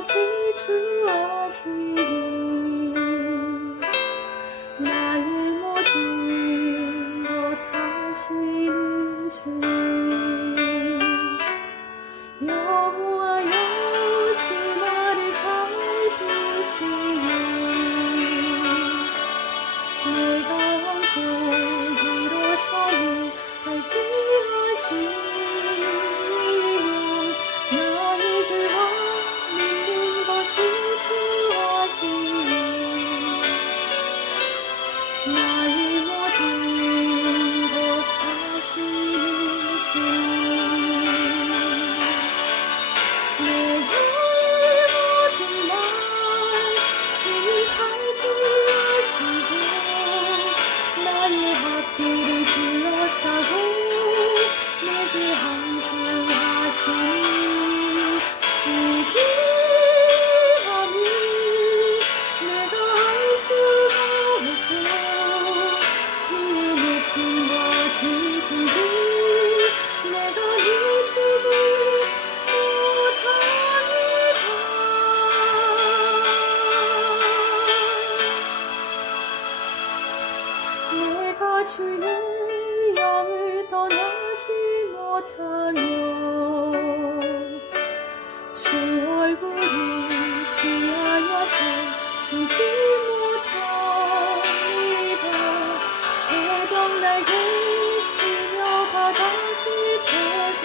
것을 주하시니 나의 모든 것 하시는 주. 내가 주의 영을 떠나지 못하며 주 얼굴을 피하여서 숨지 못합니다. 새벽 날개치며 바닥이 되고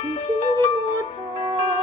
轻轻寞摸它。